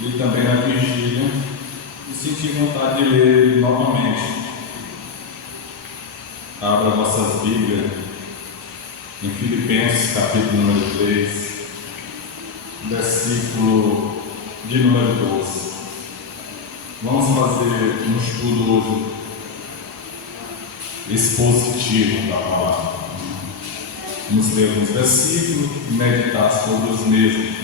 li também na vigília e senti vontade de ler ele novamente. Abra vossas Bíblias em Filipenses, capítulo número 3, versículo de número 12. Vamos fazer um estudo hoje expositivo da palavra. Vamos ler alguns versículos e meditar sobre os mesmos.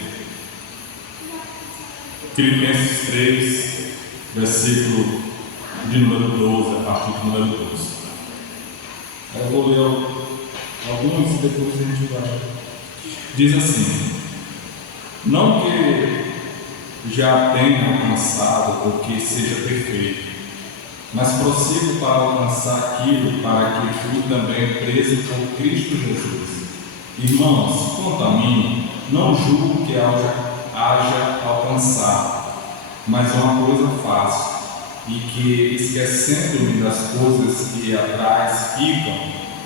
Filipenses 3, versículo de número 12, a partir do número 12. Eu vou ler alguns e depois a gente vai. Diz assim: não que já tenha alcançado ou que seja perfeito, mas prossigo para alcançar aquilo para que fui também preso por Cristo Jesus. Irmãos, quanto a mim, não julgo que haja alcançado, mas uma coisa faço, e que, esquecendo-me das coisas que atrás ficam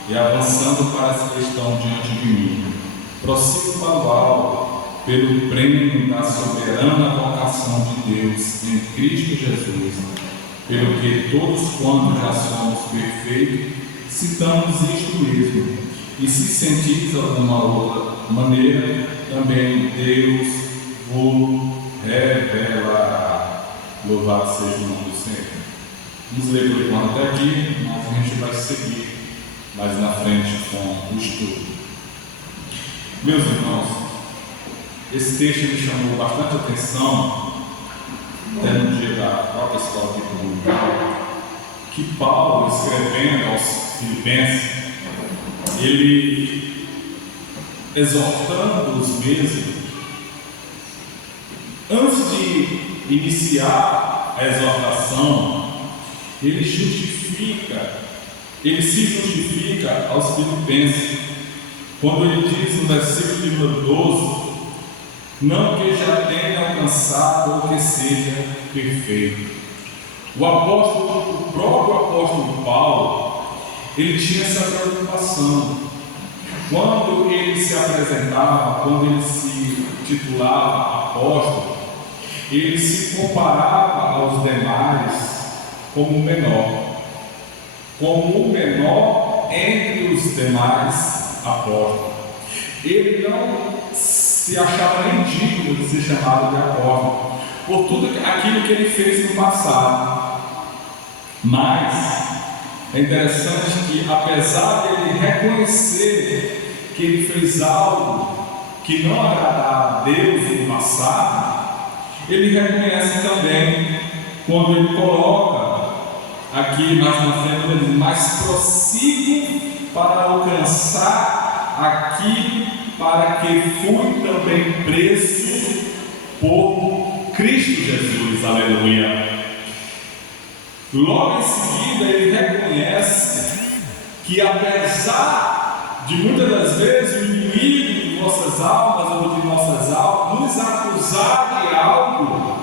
e avançando para as que estão diante de mim, prossigo para o alto, pelo prêmio da soberana vocação de Deus em Cristo Jesus, pelo que todos quantos já somos perfeitos, citamos isto mesmo. E se sentis alguma outra maneira, também Deus vos revelará. Louvado seja o nome do Senhor. Vamos ler por enquanto até aqui, mas a gente vai seguir mais na frente com o estudo. Meus irmãos, esse texto me chamou bastante atenção, até no dia da própria escola bíblica, que Paulo, escrevendo aos Filipenses, ele exortando os mesmos, antes de iniciar a exortação, ele se justifica aos Filipenses, quando ele diz no versículo de número 12, não que já tenha alcançado ou que seja perfeito. O próprio apóstolo Paulo, ele tinha essa preocupação. Quando ele se apresentava, quando ele se titulava apóstolo, ele se comparava aos demais como o menor entre os demais apóstolos. Ele não se achava nem digno de ser chamado de apóstolo por tudo aquilo que ele fez no passado. Mas é interessante que, apesar dele reconhecer que ele fez algo que não agradava a Deus no passado, ele reconhece também, quando ele coloca aqui mais na frente, ele diz: mas prossigo para alcançar aquilo para que fui também preso por Cristo Jesus. Aleluia. Logo em seguida, ele reconhece que, apesar de muitas das vezes o inimigo de vossas almas ou de nossas almas nos acusar de algo,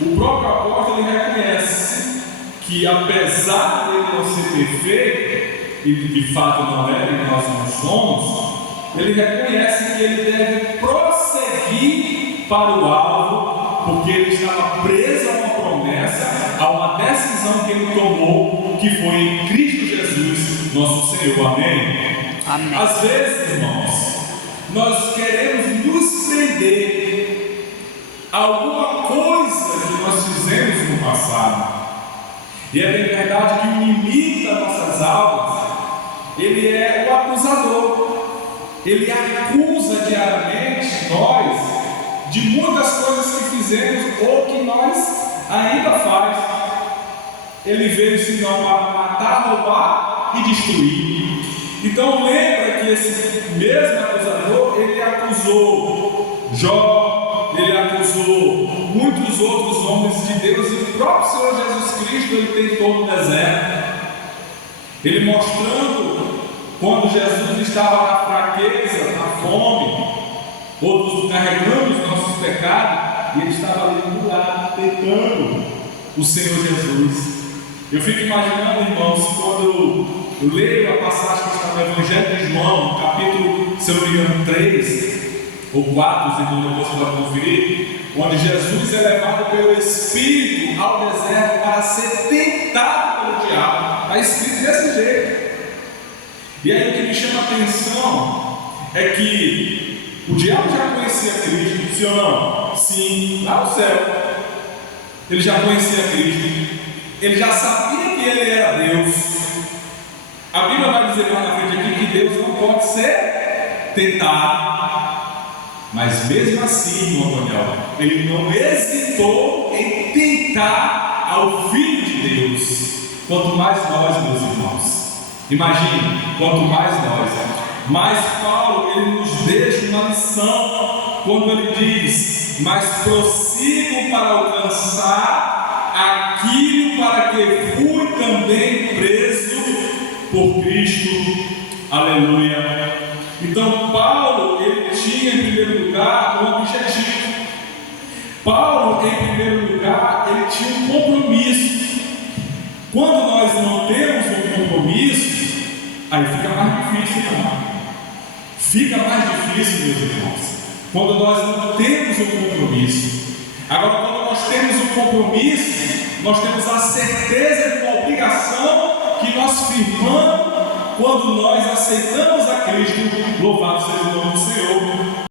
o próprio apóstolo ele reconhece que, apesar dele não ser perfeito, e de fato não é, e nós não somos, ele reconhece que ele deve prosseguir para o alvo, porque ele estava preso a uma promessa, a uma decisão que ele tomou, que foi em Cristo Jesus, nosso Senhor. Amém? Amém. Às vezes, irmãos, nós queremos nos prender a alguma coisa que nós fizemos no passado. E é bem verdade que o inimigo das nossas almas, ele é o acusador. Ele acusa diariamente nós de muitas coisas que fizemos ou que nós ainda faz. Ele veio senão para matar, roubar e destruir. Então lembra que esse mesmo acusador, ele acusou Jó, ele acusou muitos outros homens de Deus, e o próprio Senhor Jesus Cristo ele tentou no deserto. Ele mostrando quando Jesus estava na fraqueza, na fome, outros carregando os nossos pecados, e ele estava ali do lado, tentando o Senhor Jesus. Eu fico imaginando, irmãos, quando eu leio a passagem que está no Evangelho de João, capítulo, se eu não me engano, 3, ou 4, se não depois para conferir, onde Jesus é levado pelo Espírito ao deserto para ser tentado pelo diabo. Está escrito desse jeito. E aí o que me chama a atenção é que o diabo já conhecia Cristo, sim ou não? Sim, lá no céu. Ele já conhecia Cristo, ele já sabia que ele era Deus. A Bíblia vai dizer lá na frente aqui que Deus não pode ser tentado. Mas mesmo assim, irmão Daniel, ele não hesitou em tentar ao Filho de Deus. Quanto mais nós, meus irmãos. Imagine, quanto mais nós. Mas Paulo, ele nos deixa uma lição quando ele diz: mas prossigo para alcançar aquilo para que fui também preso por Cristo. Aleluia. Então Paulo, ele tinha em primeiro lugar um objetivo. Paulo, em primeiro lugar, ele tinha um compromisso. Quando nós não temos um compromisso, aí fica mais difícil, não? Fica mais difícil, meus irmãos, quando nós não temos um compromisso. Agora, quando nós temos um compromisso, nós temos a certeza de uma obrigação que nós firmamos quando nós aceitamos a Cristo. Louvado seja o nome do Senhor.